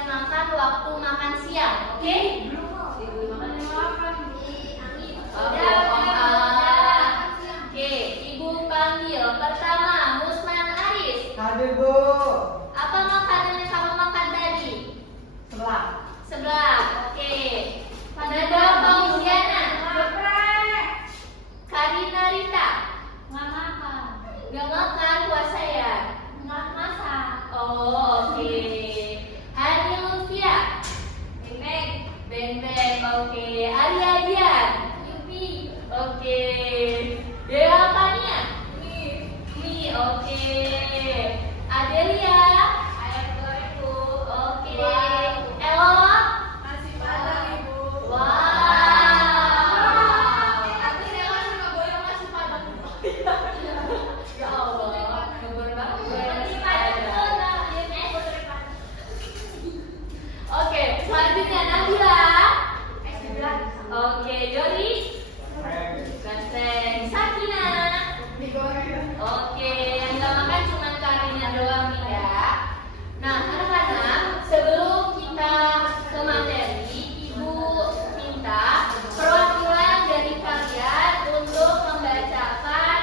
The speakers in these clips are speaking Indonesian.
kalian makan waktu makan siang, oke? Oke, Ibu panggil pertama Musman Aris. Hadir, Bu. Apa makanan yang kamu makan tadi? Sebelah. Oke. Nada Pausiana. Karina Rita. Gak makan puasa ya? Oh, oke. Hani Lufia. Beng. Oke. Arya Dian. Oke. Dea Fania. Mi. Oke. Adelia. Oke. Elo. Wah. Ya Allah, ngebor banget. Oke, selanjutnya Nabila. Oke, Jody. Ganteng. Sakina. Oke, yang gak makan cuma Karina doang nih ya. Nah, anak-anak, sebelum kita ke materi, Ibu minta perwakilan dari kalian untuk membacakan.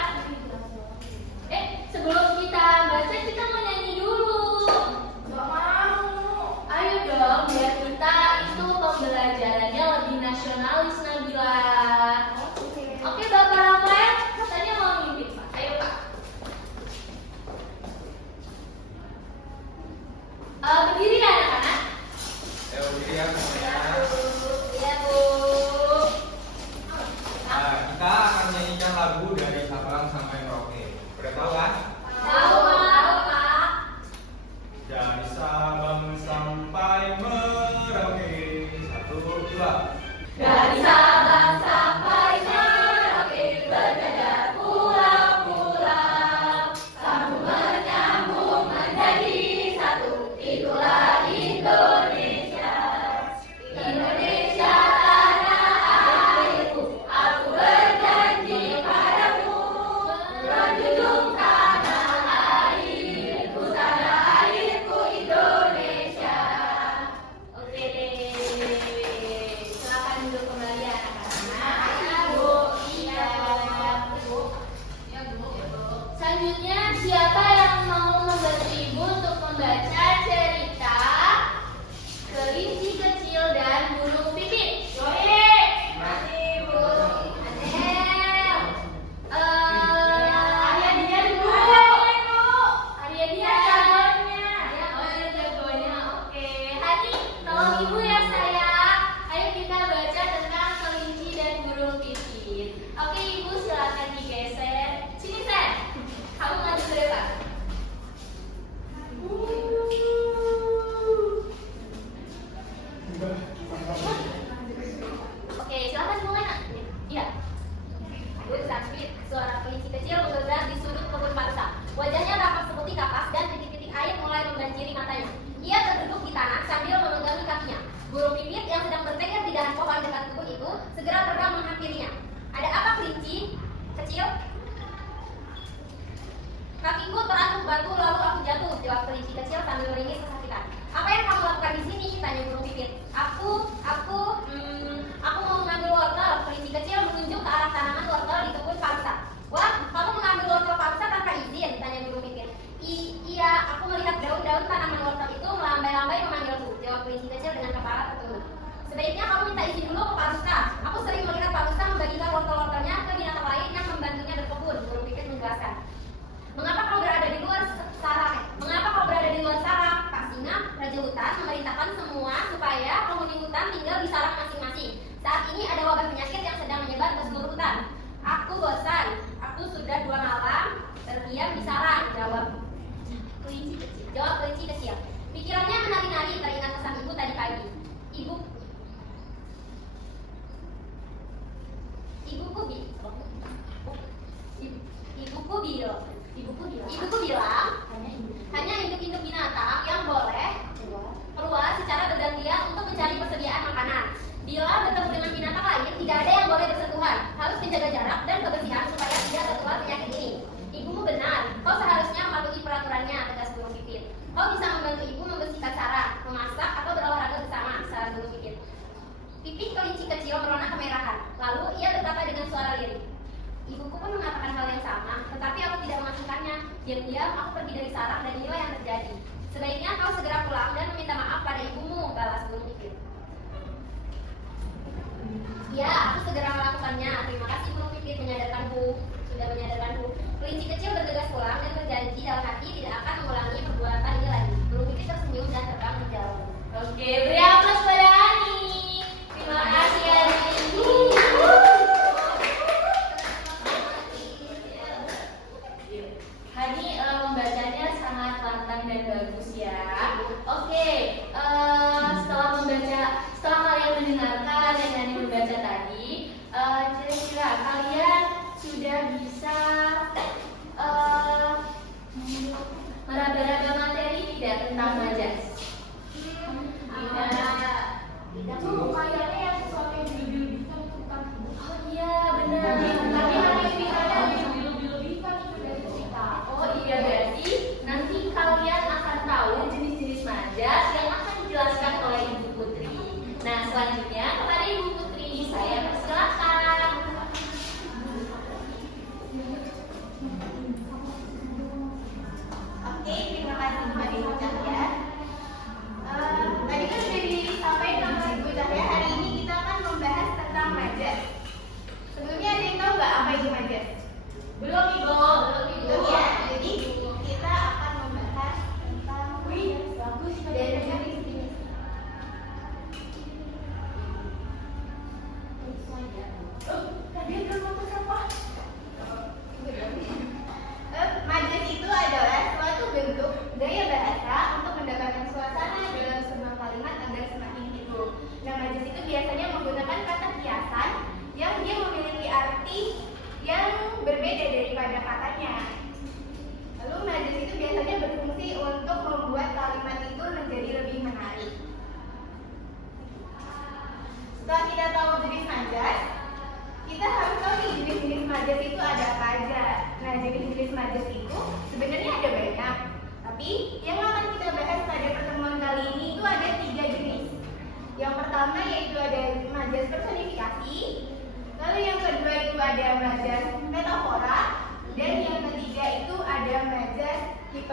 Sebelum kita baca, kita mau nyanyi dulu. Ayo dong, biar kita itu pembelajarannya lebih nasionalis, Nabila. Oke, Bapak Rafael katanya mau mimpin, Pak. Ayo, Pak. Berdiri ya, anak-anak. Berdiri ya semuanya. Iya, Bu. Nah, kita akan menyanyikan lagu dari Sabang sampai Merauke. Udah tahu kan? Tahu, Pak. Dari Sabang sampai Merauke. 1, 2. Dari Sabang sampai Merauke berjajar pulau-pulau, sambung menyambung menjadi satu, itulah Indonesia. Indonesia tanah airku, aku berjanji padamu, menjunjung tanah airku Indonesia. Oke deh, silakan duduk kembali anak-anak. Bu, iya. Selanjutnya siapa yang mau membantu Ibu untuk membaca cerita Kelinci Kecil dan Burung Pipit? Masih Bu. Adel. Arya Dian Bu. Arya Dian. Oh, ini jagoannya. Oke. Hani, tolong Ibu ya sayang. Ayo kita baca tentang kelinci dan burung pipit. Oke Ibu, silakan digeser. Sini Sen. Kamu ngadu berapa? Oke, silakan mulai nak. Iya. Sakit, suara kelinci kecil menggerak di sudut kebun pangsa. Wajahnya rapat seperti kapas dan titik-titik air mulai membanjiri matanya. Ia terduduk di tanah sambil memegangi kakinya. Burung pipit yang sedang bertengger di dahan pohon dekat kebun itu segera terbang menghampirinya. Ada apa kelinci kecil? Kakiku teratur batu lalu aku jatuh, jawab kelinci kecil sambil meringis kesakitan. Apa yang kamu lakukan di sini? Tanya burung pipit. Aku mau mengambil wortel. Kelinci kecil menunjuk ke arah tanaman wortel di kebun pangsa. Wah, kamu mengambil wortel pangsa tanpa izin? Tanya burung pipit. Iya, aku melihat daun-daun tanaman wortel itu melambai-lambai memanggilku, jawab kelinci kecil dengan kepala tertunduk. Sebaiknya kamu minta izin dulu ke Pak Rusta. Aku sering melihat Pak Rusta membagikan wortel-wortelnya ke binatang lain yang membantunya berkebun, burung pipit menjelaskan. Mengapa kau berada di luar sarang? Pak Singa, Raja Hutan, memerintahkan semua supaya penghuni hutan tinggal di sarang masing-masing. Saat ini ada wabah penyakit yang sedang menyebar ke seluruh hutan. Aku bosan. Aku sudah 2 malam terdiam di sarang, jawab kelinci kecil. Pikirannya menari-nari teringat pesan ibu tadi pagi. Ibuku bilang hanya induk-induk binatang yang boleh keluar secara bergantian untuk mencari persediaan makanan. Bila bertemu dengan binatang lain, tidak ada yang boleh bersentuhan. Harus menjaga jarak dan kebersihan supaya tidak tertular penyakit ini. Ibumu benar. Kau seharusnya mematuhi peraturannya, tegas burung pipit. Kau bisa membantu ibu membersihkan sarang, memasak, atau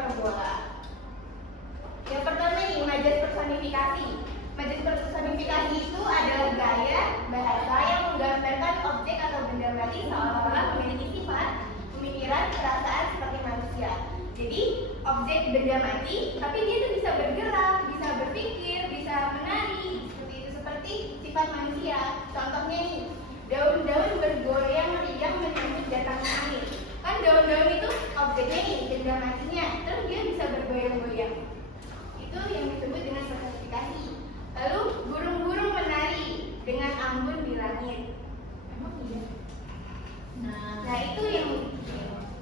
hiperbola. Yang pertama nih, majas personifikasi. Majas personifikasi itu adalah gaya bahasa yang menggambarkan objek atau benda mati seolah-olah memiliki sifat, pemikiran, perasaan seperti manusia. Jadi objek benda mati, tapi dia tuh bisa bergerak, bisa berpikir, bisa menari, seperti itu, seperti sifat manusia. Contohnya nih, daun-daun bergoyang riang menyambut datangnya angin. Kan daun-daun itu objeknya nih, benda matinya, terus dia bisa bergoyang-goyang. Itu yang disebut dengan personifikasi. Lalu burung-burung menari dengan embun di langit. Emang iya? Nah itu yang.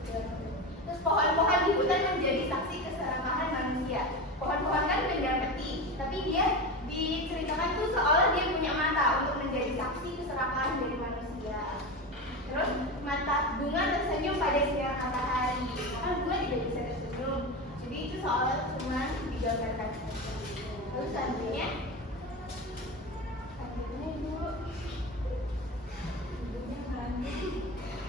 Terus pohon-pohon di hutan menjadi saksi keserakahan manusia. Pohon-pohon kan benda mati, tapi dia diceritakan tuh seolah dia punya mata untuk menjadi saksi keserakahan dari manusia. Terus mata bunga tersenyum pada sinar matahari. Kan bunga tidak bisa tersenyum, jadi itu seolah cuma digambarkan. Lalu selanjutnya dulu.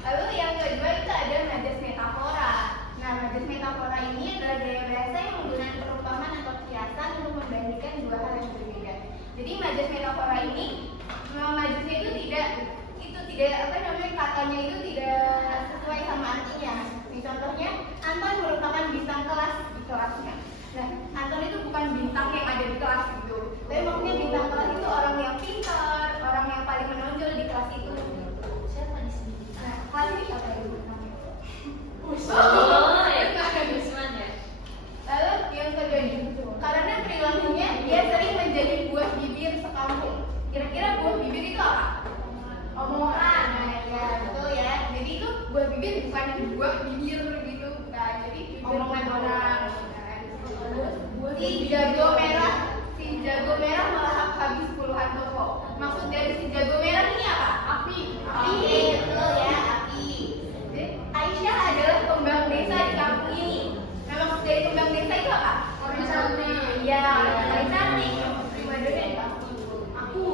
Lalu yang kedua itu ada majas metafora. Nah, majas metafora ini adalah gaya bahasa yang menggunakan perumpamaan atau kiasan untuk membandingkan dua hal yang berbeda. Jadi majas metafora ini, majasnya itu tidak katanya itu tidak sesuai sama artinya. Nih contohnya, Anton merupakan bintang kelas di kelasnya. Nah, Anton itu bukan bintang yang ada di kelas gitu. Tapi maksudnya bintang kelas itu orang yang pintar, orang yang paling menonjol di kelas itu. Siapa di sini? Nah, kelas ini siapa yang bintangnya? Gusman ya. Lalu yang kedua, karena perilakunya dia sering menjadi buah bibir sekampung. Kira-kira buah bibir itu apa? Omongan. Nah, ya betul ya. Jadi itu buah bibir bukan buah bibir gitu, bukan. Jadi omongan orang. Si jago merah melahap habis puluhan toko. Maksud dari si jago merah ini apa? Api. Betul ya, api. Jadi, Aisyah adalah kembang desa di kampung ini. Nah, maksud dari kembang desa itu apa? Orang cantik. Iya, orang cantik. Prima dona di kampung. Aku.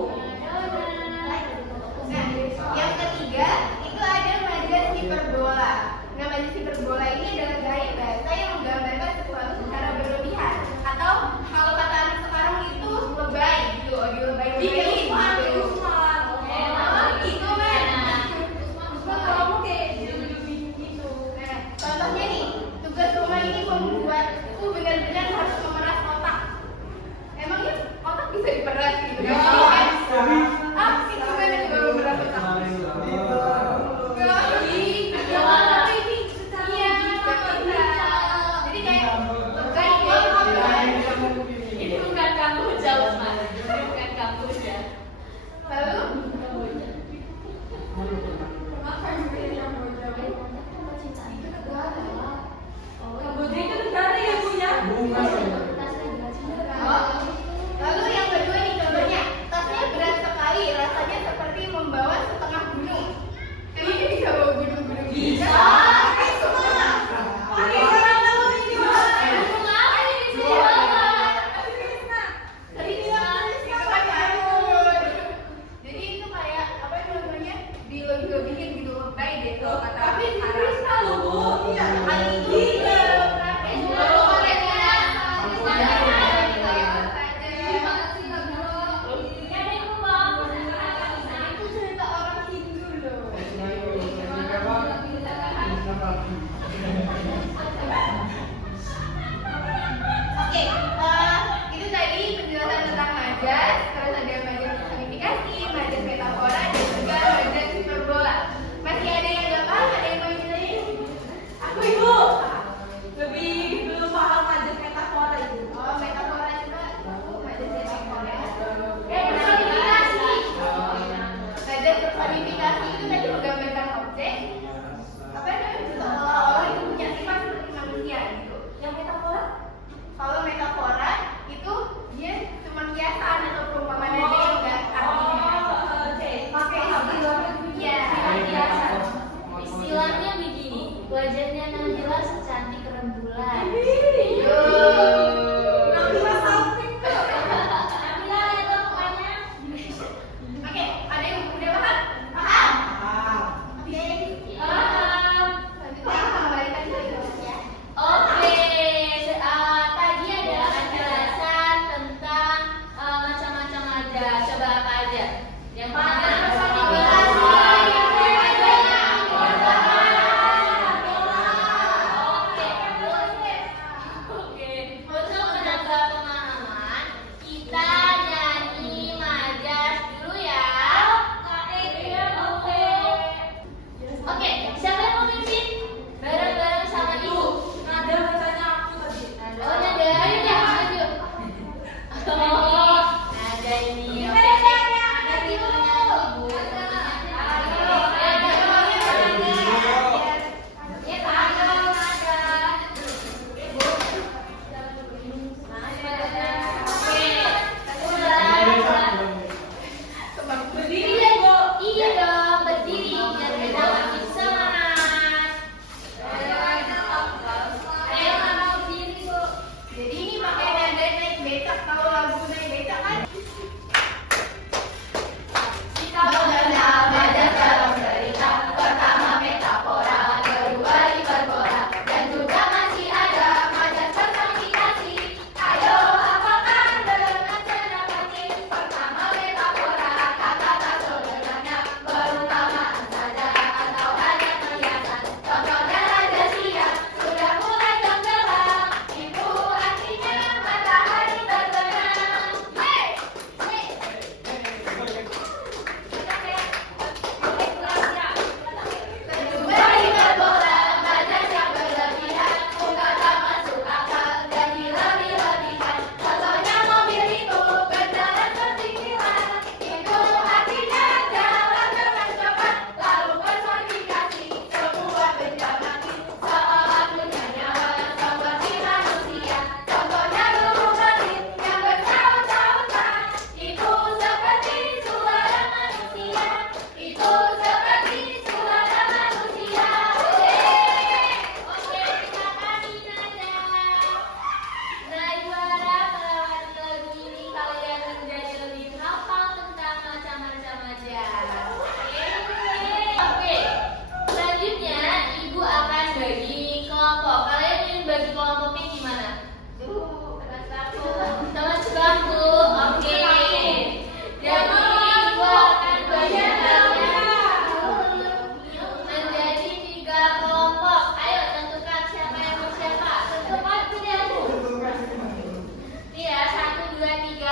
Nah, yang ketiga itu ada majas hiperbola. Nah, majas hiperbola ini adalah gaya bahasa yang menggambarkan sesuatu secara berlebihan. Atau kalau kata anak sekarang itu lebay gitu, dilebay-lebayin gitu. Itu kan.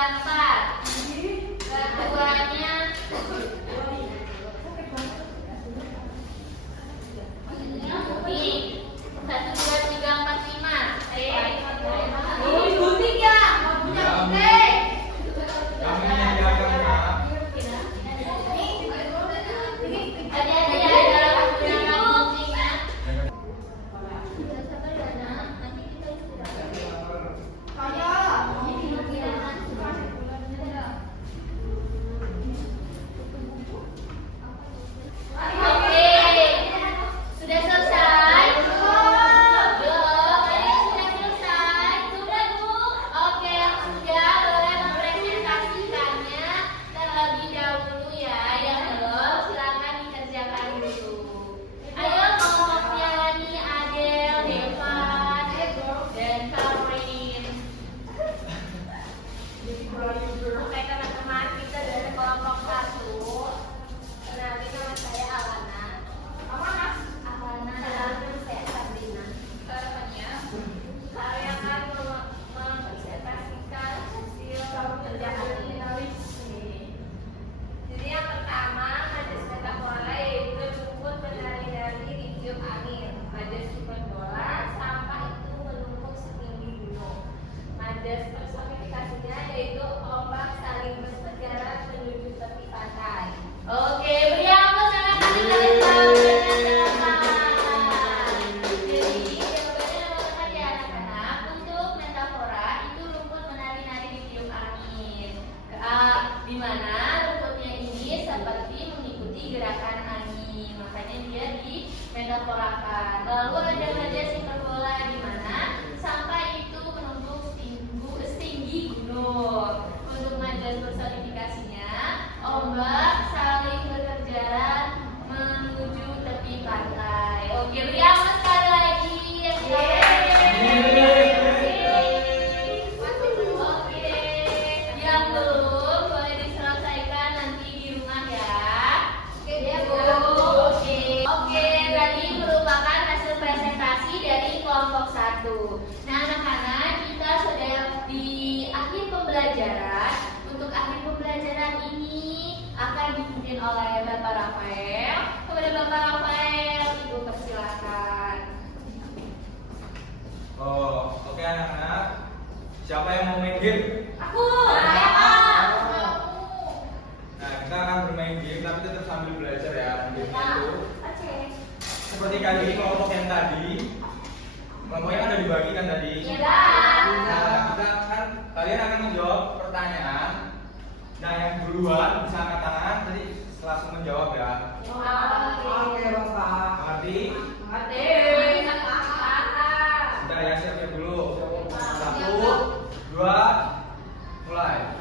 4. Keduanya ini 1, 2, 3, 4, 5. Kami menyediakan Kak. Sudah selesai? Belum? Kalian sudah selesai? Sudah, Bu? Oke, sudah. Boleh mempresentasikannya terlebih dahulu ya. Yang belum, silakan dikerjakan dulu. Ayo kelompoknya nih, Adel, Devan, dan Karin. Oke teman-teman, kita dari kelompok 1. Kenalin nama saya Alana. Alana, nama saya Sabrina. Harapannya saya akan mempresentasikan hasil kerjaan ini. Jadi yang pertama, majas metafora yaitu rumput menari dari ditiup angin. Majas hiperbola, sampah itu menumpuk setinggi gunung. Majas personifikasinya yaitu ombak saling bersejarah menuju tepi pantai. Oke, beri aplaus anak-anak kalian. Jadi, jawabannya nomor 4 ya anak-anak. Untuk metafora itu rumput menari-nari ditiup angin. Di mana rumputnya ini seperti mengikuti gerakan angin, makanya dia dimetaforakan. Lalu ada majas hiperbola di mana sampah itu menumpuk setinggi gunung. Untuk majas personifikasinya, ombak saling berkejaran menuju tepi pantai. Oke, beri aplaus sekali lagi. Oke, yang belum boleh diselesaikan nanti di rumah ya. Ya, Bu. Oke, tadi merupakan hasil presentasi dari kelompok 1. Nah, anak-anak, kita sudah di akhir pembelajaran. Untuk akhir pembelajaran ini akan dipimpin oleh Bapak Rafael. Kepada Bapak Rafael, Ibu persilakan. Oh, oke anak-anak. Siapa yang mau main game? Aku. Nah, kita akan bermain game tapi tetap sambil belajar ya. Game-nya itu seperti kali kelompok yang tadi. Kelompoknya kan udah dibagi kan tadi. Iya. Nah, kita kan kalian akan menjawab pertanyaan. Nah, yang duluan bisa angkat tangan, tadi langsung menjawab ya. Oke, Bapak. Mengerti? Mati. Sudah ya, siap-siap dulu. 1, 2, mulai.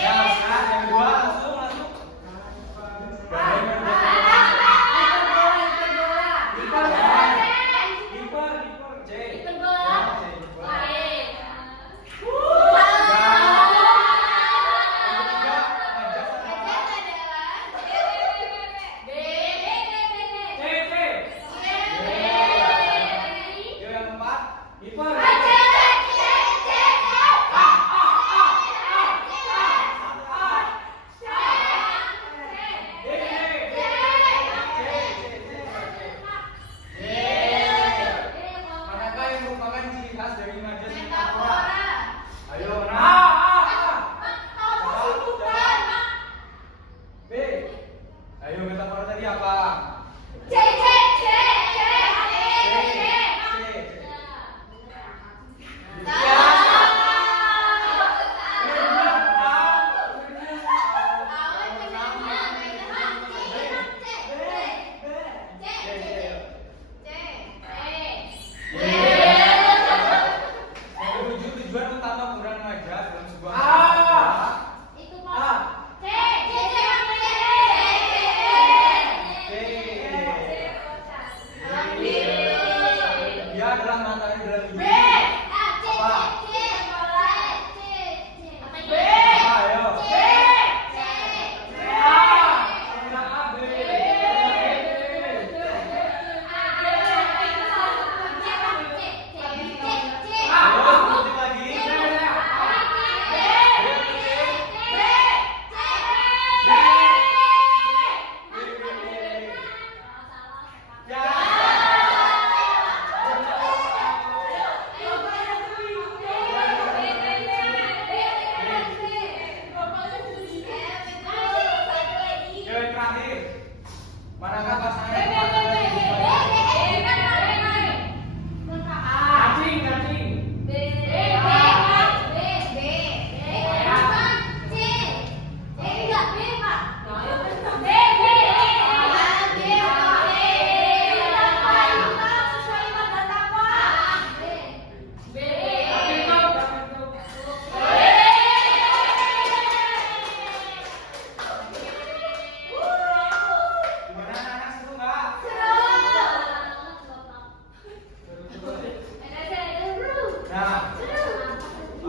Yang dua langsung.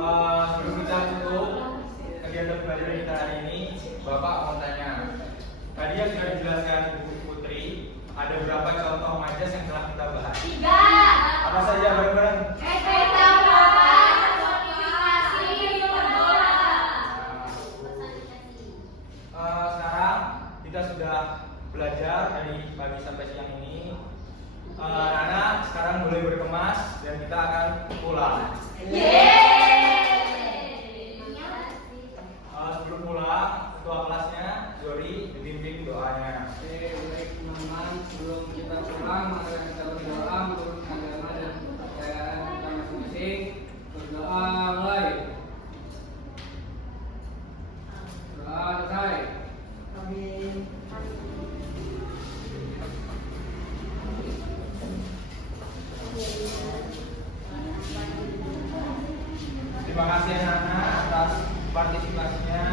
Sebelum kita tutup kegiatan pembelajaran kita hari ini, Bapak mau tanya. Tadi yang sudah dijelaskan Bu Putri, ada beberapa contoh majas yang telah kita bahas. 3. Apa saja bareng-bareng? Sekarang kita sudah belajar dari pagi sampai siang ini. Anak sekarang boleh berkemas dan kita akan pulang. Sebelum pulang, ketua kelasnya Jori dibimbing doanya. Oke, baik teman-teman, sebelum kita pulang, mari kita berdoa menurut agama dan kepercayaan kita masing-masing. Berdoa mulai. Doa selesai. Amin. Terima kasih anak-anak atas partisipasinya.